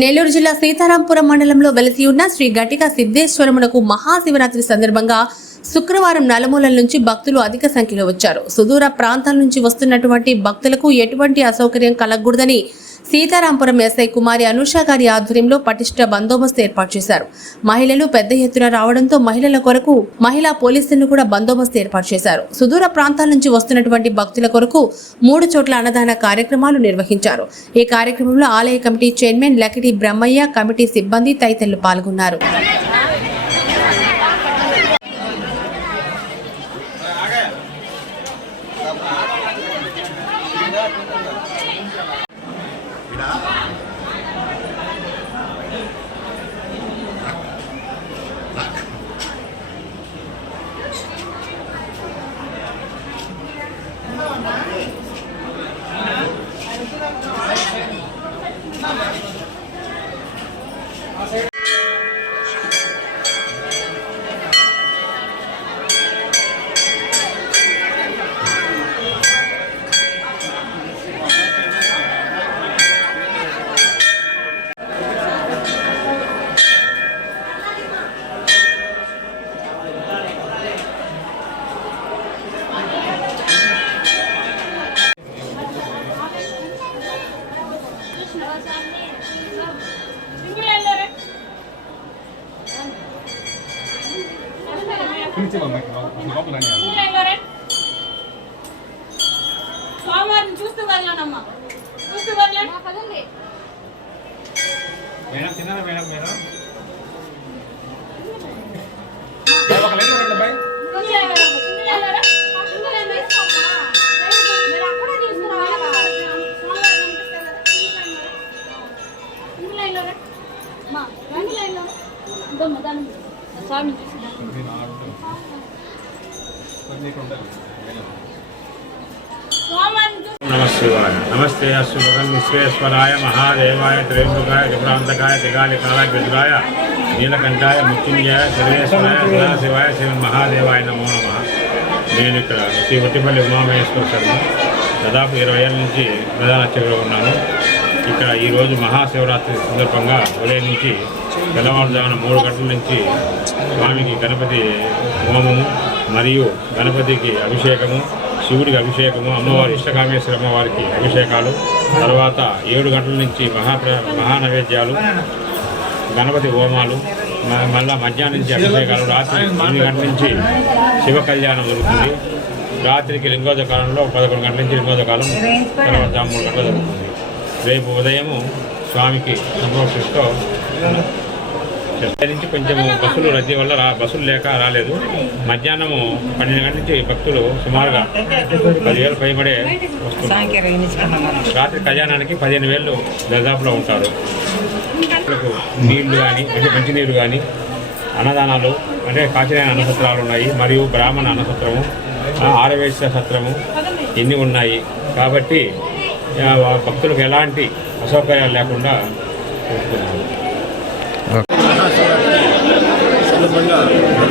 నెల్లూరు జిల్లా సీతారాంపురం మండలంలో వెలసి ఉన్న శ్రీ గటిక సిద్ధేశ్వరమునకు మహాశివరాత్రి సందర్భంగా శుక్రవారం నలుమూలల నుంచి భక్తులు అధిక సంఖ్యలో వచ్చారు. సుదూర ప్రాంతాల నుంచి వస్తున్నటువంటి భక్తులకు ఎటువంటి అసౌకర్యం కలగకూడదని సీతారాంపురం ఎస్ఐ కుమారి అనూష గారి ఆధ్వర్యంలో పటిష్ట బందోబస్తు ఏర్పాటు చేశారు. మహిళలు పెద్ద ఎత్తున రావడంతో మహిళల కొరకు మహిళా పోలీసులను కూడా బందోబస్తు ఏర్పాటు చేశారు. సుదూర ప్రాంతాల నుంచి వస్తున్నటువంటి భక్తుల కొరకు మూడు చోట్ల అన్నదాన కార్యక్రమాలు నిర్వహించారు. ఈ కార్యక్రమంలో ఆలయ committee chairman Lakidi Brahmayya committee సిబ్బంది తదితరులు పాల్గొన్నారు. సోమవారం చూస్తూ వెళ్ళానమ్మా చూస్తూ వెళ్ళాను మేడం తిన్నారా మేడం మేడం నమశివాయ నమస్తే అస్సు విశ్వేశ్వరాయ మహాదేవాయ త్రేంబుకాయ త్రిపురాంతకాయ త్రికాళికాయ విదురాయ నీలకంఠాయ మృత్యుంజయ సర్వేశ్వరాయ సదాశివాయ శ్రీ మహాదేవాయ నమో నమ. నేను ఇక్కడ శ్రీ ఒట్టిపల్లి ఉమామహేశ్వర శర్మ. దాదాపు ఇరవై ఏళ్ళ నుంచి ప్రధాన అర్చకులు ఉన్నాను. ఇక్కడ ఈరోజు మహాశివరాత్రి సందర్భంగా ఉదయం నుంచి తెల్లవారుజామున మూడు గంటల నుంచి స్వామికి గణపతి హోమము మరియు గణపతికి అభిషేకము శివుడికి అభిషేకము అమ్మవారి ఇష్టకామేశ్వర అమ్మవారికి అభిషేకాలు తర్వాత ఏడు గంటల నుంచి మహాప్ర మహానైవేద్యాలు గణపతి హోమాలు మ- మళ్ళా మధ్యాహ్నం నుంచి అభిషేకాలు రాత్రి ఎనిమిది గంటల నుంచి శివ కళ్యాణం జరుగుతుంది. రాత్రికి లింగోదకాలంలో పదకొండు గంటల నుంచి లింగోదకాలం తర్వాత మూడు గంటలు జరుగుతుంది. రేపు ఉదయము స్వామికి సంరక్షిస్తూ చెన్నై నుంచి కొంచెం బస్సులు రద్దీ వల్ల బస్సులు లేక రాలేదు. మధ్యాహ్నము పన్నెండు గంటల నుంచి భక్తులు సుమారుగా పదివేలు పైబడే వస్తున్నారు. రాత్రి కళ్యాణానికి పదిహేను వేలు దాదాపులో ఉంటారు. నీళ్ళు కానీ అంటే మంచినీరు కానీ అన్నదానాలు అంటే కాచినాయన అన్నసత్రాలు ఉన్నాయి మరియు బ్రాహ్మణ అన్నసత్రము ఆరవేశ సత్రము ఇన్ని ఉన్నాయి. కాబట్టి భక్తులకు ఎలాంటి అసౌకర్యాలు లేకుండా చూస్తున్నాము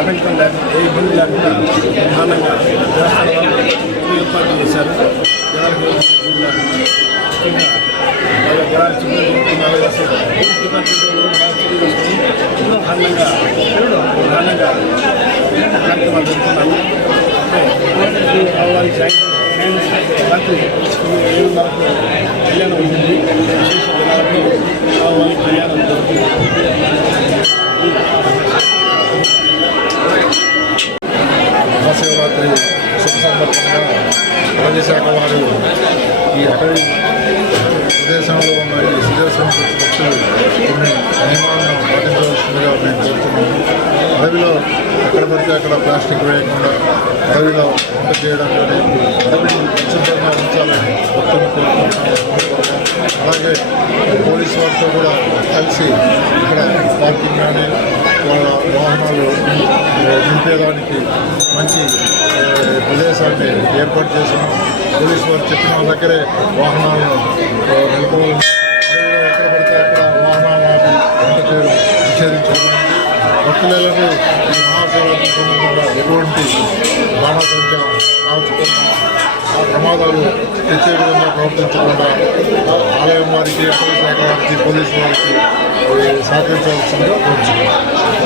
ఆటంకం లేకుండా ఏ ఇబ్బంది లేకుండా ప్రధానంగా దేవస్థానం వాళ్ళు ఏర్పాటు చేశారు జనాలకు ఏ ఇబ్బంది లేకుండా ముఖ్యంగా వాళ్ళ జనాలు చిన్న డిపార్ట్మెంట్ ప్రధానంగా ప్రధానంగా కార్యక్రమాలు జరుగుతున్నాను వారికి సాయంత్రం రాత్రి సందర్భంగా ఆరోగ్య శాఖ వారు ఈ అటవీ ప్రదేశంలో ఉన్న ఈ సుదేశం భక్తులు కొన్ని నియమాలను పాటించవలసిందిగా మేము కోరుతున్నాము అడవిలో ఎక్కడ పడితే అక్కడ ప్లాస్టిక్ వేయకుండా అడవిలో వంట చేయడం కానీ అడవిని పరిశుభ్రంగా ఉంచాలని భక్తులు కోరుకుంటున్నాము అలాగే పోలీసు వారితో కూడా కలిసి ఇక్కడ పార్కింగ్ కానీ వాళ్ళ వాహనాలు నింపేదానికి మంచి ప్రదేశాన్ని ఏర్పాటు చేస్తున్నాం పోలీసు వారు చెప్పిన దగ్గరే వాహనాలను ఆ, ఎక్కడ పడితే అక్కడ వాహనాలు ఆపి వంట చేయడం నిషేధించబడింది భక్తులకు ఈ మహాశివరాత్రి సందర్భంగా ఎటువంటి బాణసంఖ్య సంఖ్య ఆ ప్రమాదాలు తెచ్చే విధంగా ప్రవర్తించకుండా ఆలయం వారికి అటవీ శాఖ వారికి పోలీసు వారికి సహకరించాల్సిందిగా సహకరించవలసిందిగా